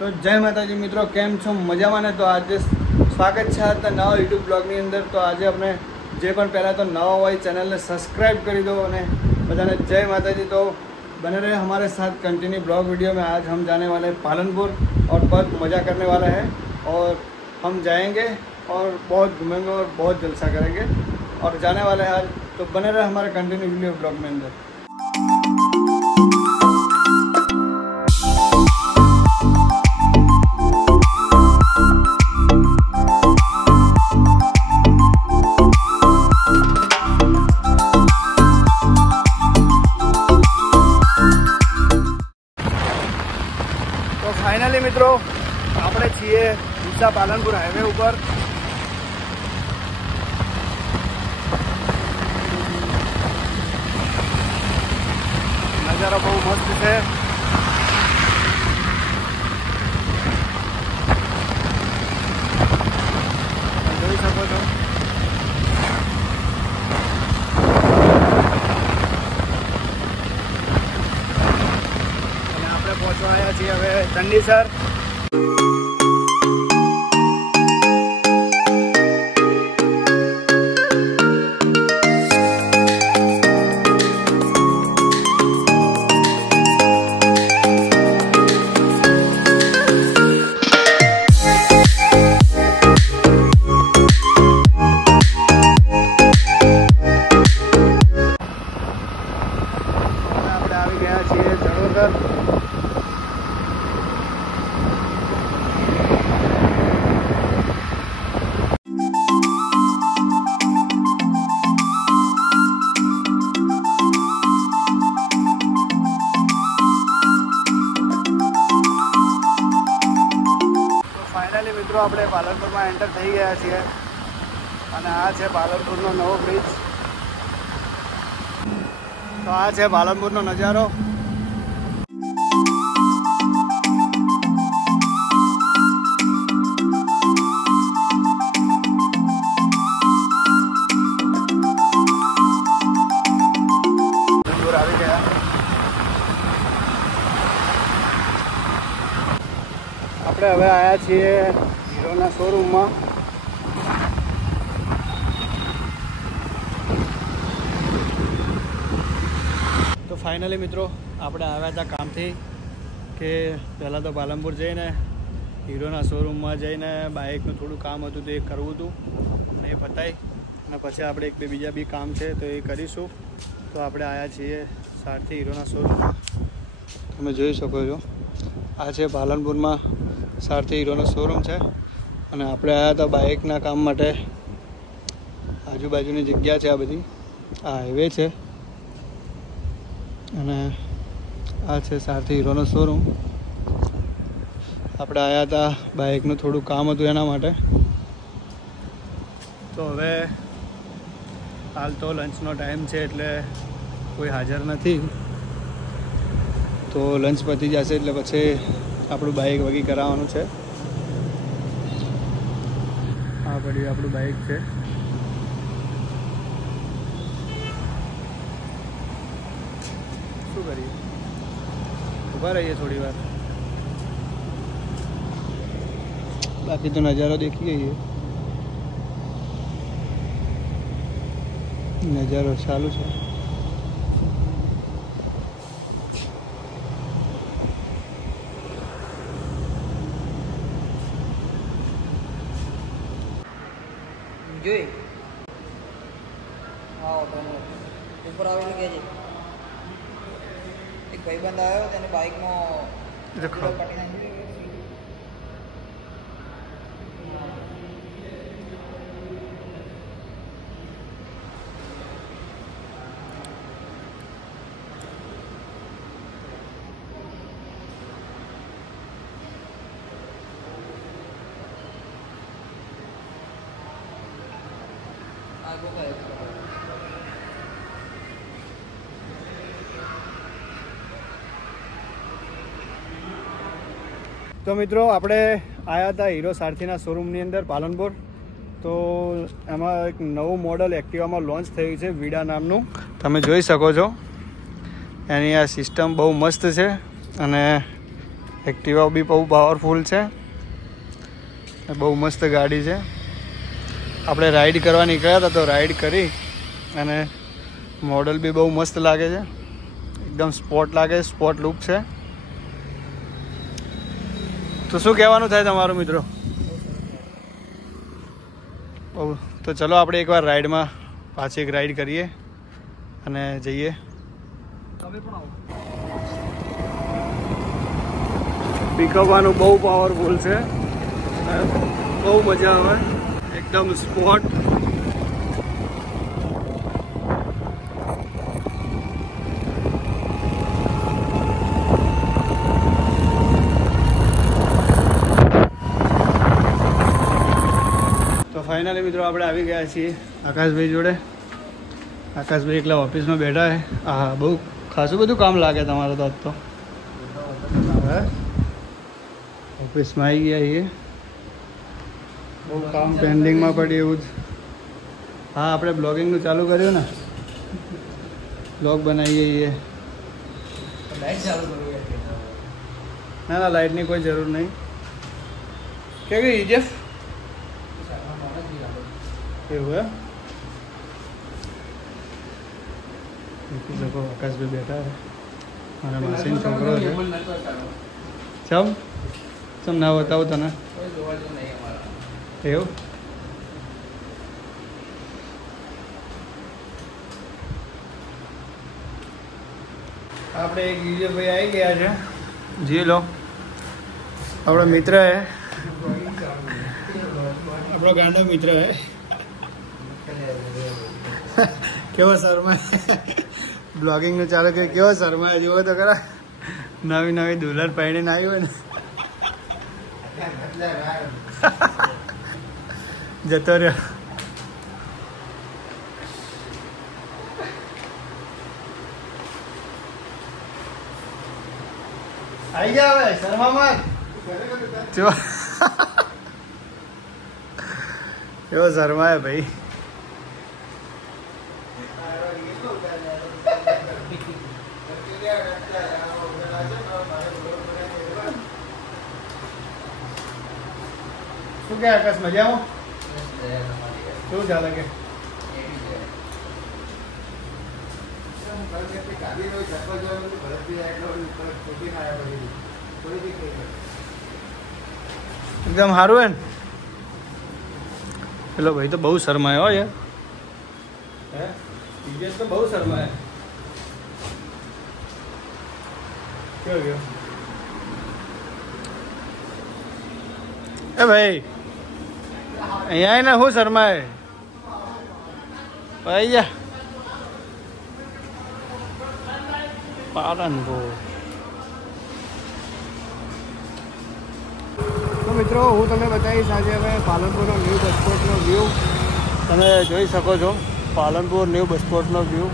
તો જય માતાજી મિત્રો, કેમ છો? મજામાં ને? તો આજે સ્વાગત છે આજના નવા યુટ્યુબ બ્લોગની અંદર। તો આજે આપણે જે પણ પહેલાં તો नवा હોય चैनल सब्सक्राइब कर दो અને બધાને જય માતાજી। तो बने रहे हमारे साथ कंटिन्यू ब्लॉग वीडियो में। आज हम जाने वाले हैं पालनपुर और बहुत मज़ा करने वाला है और हम जाएंगे और बहुत घूमेंगे और बहुत जलसा करेंगे और जाने वाले हैं आज। तो बने रहे हमारे कंटिन्यू वीडियो ब्लॉग में अंदर। फाइनली मित्रों આપણે છીએ ડીસા પાલનપુર હાઈવે ઉપર। નજારો બહુ મસ્ત છે। જોઈ શકો છો। અને આપણે પહોંચવા આવ્યા છીએ હવે ચંડીસર। મિત્રો આપણે પાલનપુરમાં એન્ટર થઈ ગયા છીએ અને આ છે પાલનપુરનો નવો બ્રિજ। તો આ છે પાલનપુરનો નજારો। આવી ગયા આપણે હવે આવ્યા છીએ હીરોના શોરૂમમાં। તો ફાઇનલી મિત્રો આપણે આવ્યા હતા કામથી કે પહેલાં તો પાલનપુર જઈને હીરોના શોરૂમમાં જઈને બાઇકનું થોડું કામ હતું તો એ કરવું હતું અને એ પતાવી અને પછી આપણે એક બે બીજા બી કામ છે તો એ કરીશું। તો આપણે આવ્યા છીએ સારથી હીરોના શોરૂમમાં। તમે જોઈ શકો છો આ છે પાલનપુરમાં સારથી હીરોનો શોરૂમ છે અને આપણે આવ્યા હતા બાઇકના કામ માટે। આજુબાજુની જગ્યા છે આ બધી, આ હાઈવે છે અને આ છે સારથી હીરોનો શોરૂમ। આપણે આવ્યા હતા બાઇકનું થોડું કામ હતું એના માટે। તો હવે હાલ તો લંચનો ટાઈમ છે એટલે કોઈ હાજર નથી, તો લંચ પતી જશે એટલે પછી આપણું બાઇક વગી કરાવવાનું છે। આ પડ્યું આપણું બાઇક છે। શું કરીએ, ઊભા રહીએ થોડી વાર, બાકી તો નજારો દેખી ગઈએ। નજારો ચાલુ છે। જોઈ હા ઉપર આવીને કહે છે એક ભાઈબંધ આવ્યો તેને બાઇકમાં તો મિત્રો આપણે આવ્યા હતા હીરો સારથીના શોરૂમની અંદર પાલનપુર। તો એમાં એક નવું મોડલ એક્ટિવામાં લોન્ચ થયું છે વીડા નામનું, તમે જોઈ શકો છો। એની આ સિસ્ટમ બહુ મસ્ત છે અને એક્ટિવા બી બહુ પાવરફુલ છે, બહુ મસ્ત ગાડી છે. આપણે રાઈડ કરવા નીકળ્યા હતા તો રાઈડ કરી અને મોડલ બી બહુ મસ્ત લાગે છે, એકદમ સ્પોર્ટ લાગે, સ્પોર્ટ લુક છે. તો શું કહેવાનું થાય તમારું મિત્રો? તો ચલો આપણે એકવાર રાઈડમાં પાછી એક રાઈડ કરીએ અને જઈએ. પિકઅપવાનું બહુ પાવરફુલ છે, બહુ મજા આવે, એકદમ સ્પોર્ટ. તો ફાઇનલી મિત્રો આપણે આવી ગયા છીએ આકાશભાઈ જોડે. આકાશભાઈ એકલા ઓફિસમાં બેઠા છે. હા, બહુ ખાસું બધું કામ લાગે તમારે તો આજ તો. ઓફિસમાં આવી ગયા છીએ, બહુ કામ પેન્ડિંગમાં પડ્યું એવું જ. હા, આપણે બ્લોગિંગનું ચાલુ કર્યું ને, બ્લોગ બનાવીએ છીએ. ના ના, લાઇટની કોઈ જરૂર નહીં. કેવી ઈજેફ એવું હે? દેખી શકો આકાશભાઈ બેઠા છે, મારા માસીનો છોકરો છે. ચમ ના બતાવો તને એવું? આપણે એક વિજયભાઈ આવી ગયા છે, જી લો. આપણો મિત્ર હે, આપણો ગાંડો મિત્ર હે. કેવો શર્મા બ્લોગિંગનું ચાલુ કર્યું, કેવો શર્મા જુઓ તો ખરા. નવી નવી દુલ્હન પહેરીને આવ્યું હોય ને જતો રહ્યો. આવી જા હવે, શર્મા મત. કેવો શર્મા હે ભાઈ. શું કે આકાશ, મજામાં? શું ચાલે કે? એકદમ સારું હે ને? પેલો ભાઈ તો બહુ શરમાયો હો યાર. હે ટીજેસ તો બહુ શરમાય. કેવો ગયો? એ ભાઈ અહીંયા ને હું શરમાય ભાઈ જા. પાલનપુર. તો મિત્રો હું તમને બતાવીશ આજે હવે પાલનપુરનો ન્યૂ બસ સ્પોટનો વ્યૂ. તમે જોઈ શકો છો પાલનપુર ન્યૂ બસ સ્પોટનો વ્યૂ.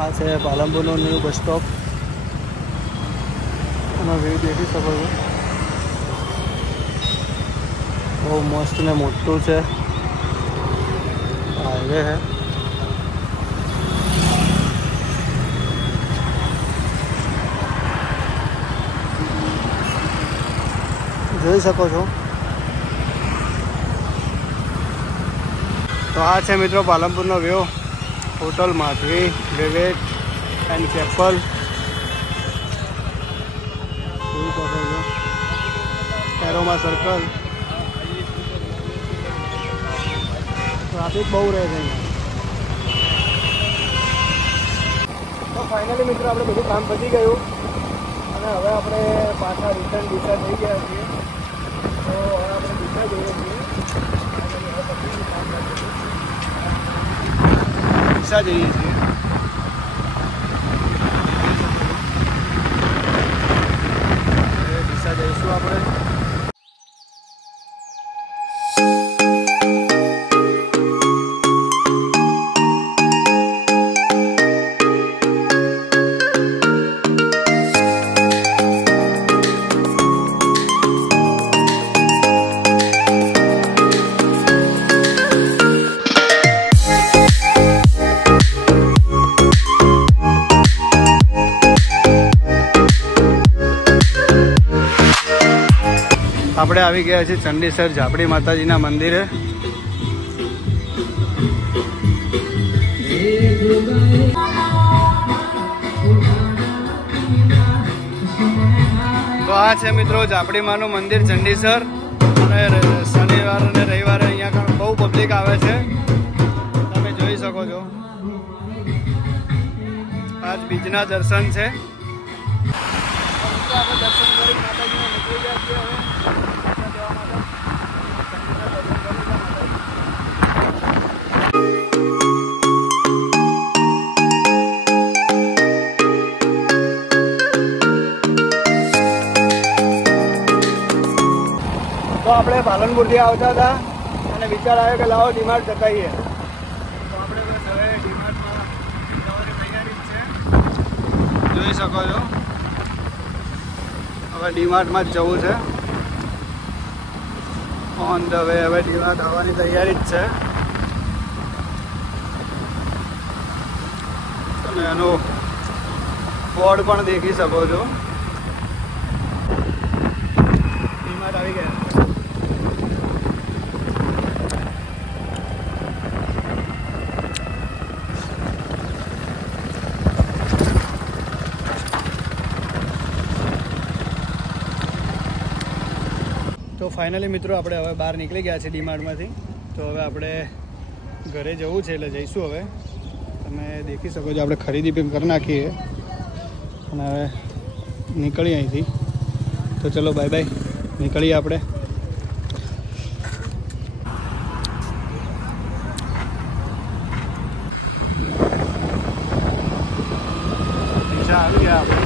આ છે પાલનપુરનો ન્યૂ બસ સ્ટોપ. એનો વ્યૂ દેખી શકો છો, બહુ મસ્ત ને મોટું છે. હાઈવે છે. જોઈ શકો છો. તો આ છે મિત્રો પાલનપુરનો view. Hotel Madhavi, Vivek and chapel. જોઈ શકો છો એરોમા સર્કલ. ટ્રાફિક બહુ રહે છે અહીંયા. તો ફાઇનલી મિત્રો આપણે બધું કામ પતી ગયું અને હવે આપણે પાછા રિટર્ન દિશા થઈ ગયા છીએ. તો હવે આપણે દિશા જઈએ છીએ, દિશા જઈએ છીએ. દિશા જઈશું આપણે. આપણે આવી ગયા છીએ ચંડીસર ઝાપડી માતાજીના મંદિરે. તો આ છે મિત્રો ઝાપડી માનું મંદિર ચંડીસર. અને શનિવાર અને રવિવારે અહીંયા બહુ પબ્લિક આવે છે, તમે જોઈ શકો છો. આજ બીજના દર્શન છે. આપણે દર્શન કરી માતાજીને નીકળી ગયા છીએ હવે જવા માટે. તો આપણે પાલનપુરથી આવતા હતા અને વિચાર આવ્યો કે લાવો ડીમાર્ટ જતાઈએ. તો આપણે બસ હવે ડીમાર્ટમાં જવાની તૈયારી છે, જોઈ શકો છો. હવે ડીમાર્ટમાં જ જવું છે. ઓન ધ વે હવે ડીમાર્ટ આવવાની તૈયારી જ છે. તમે એનું બોર્ડ પણ દેખી શકો છો. ડીમાર્ટ આવી ગયા. તો ફાઇનલી મિત્રો આપણે હવે બહાર નીકળી ગયા છે ડીમાર્ટમાંથી. તો હવે આપણે ઘરે જવું છે એટલે જઈશું. હવે તમે દેખી શકો છો આપણે ખરીદી પણ કરી નાખીએ અને હવે નીકળીએ અહીંથી. તો ચલો બાય બાય, નીકળીએ આપણે. આવી ગયા આપણે.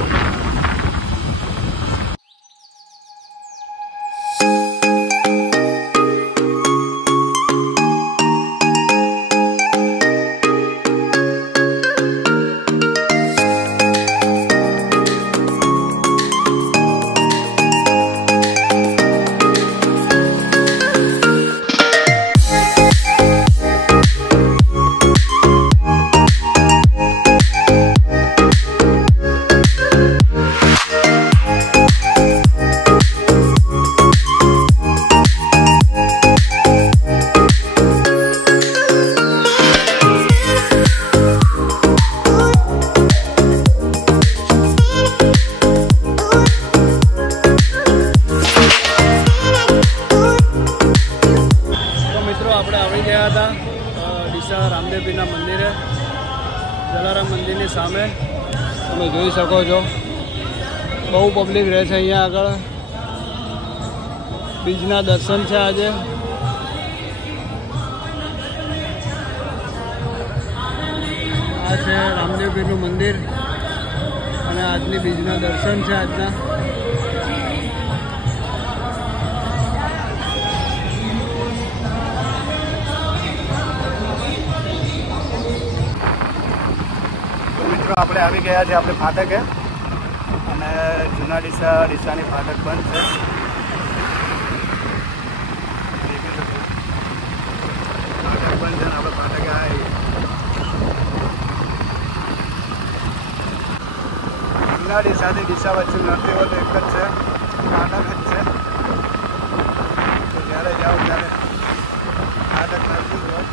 રામદેવપીરના મંદિરે, જલારામ મંદિરની સામે તમે જોઈ શકો છો બહુ પબ્લિક રહે છે અહીંયા આગળ. બીજના દર્શન છે આજે. આ છે રામદેવપીરનું મંદિર અને આજની બીજના દર્શન છે આજના. આપણે આવી ગયા છે આપણે ફાટકે અને જૂના ડીસાની ફાટક બંધ છે. ફાટક બંધ છે ને આપણે ફાટકે આવી. જૂના ડીસાથી ડીસા વચ્ચે નથી હોતો એક જ છે, ફાટક જ છે. તો જ્યારે જાઓ ત્યારે ફાટક નથી હોય.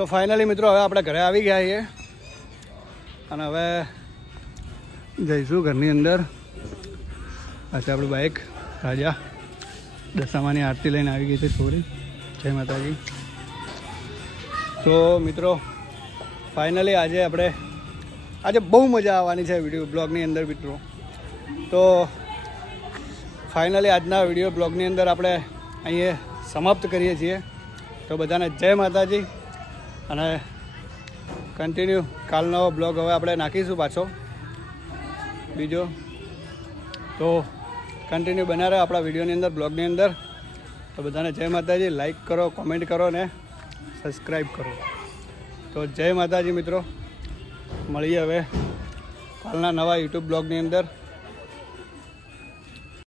તો ફાઇનલી મિત્રો હવે આપણે ઘરે આવી ગયા છીએ અને હવે જઈશું ઘરની અંદર. આ છે આપણું બાઇક રાજા. દશામાની આરતી લઈને આવી ગઈ છે છોરી. જય માતાજી. તો મિત્રો ફાઇનલી આજે બહુ મજા આવવાની છે વિડીયો બ્લોગની અંદર મિત્રો. તો ફાઇનલી આજના વિડીયો બ્લોગની અંદર આપણે અહીંયા સમાપ્ત કરીએ છીએ. તો બધાને જય માતાજી અને કન્ટિન્યુ કાલનો બ્લોગ હવે આપણે નાખીશું પાછો બીજો. તો કન્ટિન્યુ બના રહે આપણા વિડીયોની અંદર, બ્લોગની અંદર. તો બધાને જય માતાજી. લાઈક કરો, કોમેન્ટ કરો ને સબસ્ક્રાઈબ કરો. તો જય માતાજી મિત્રો. મળીએ હવે કાલના નવા યુટ્યુબ બ્લોગની અંદર.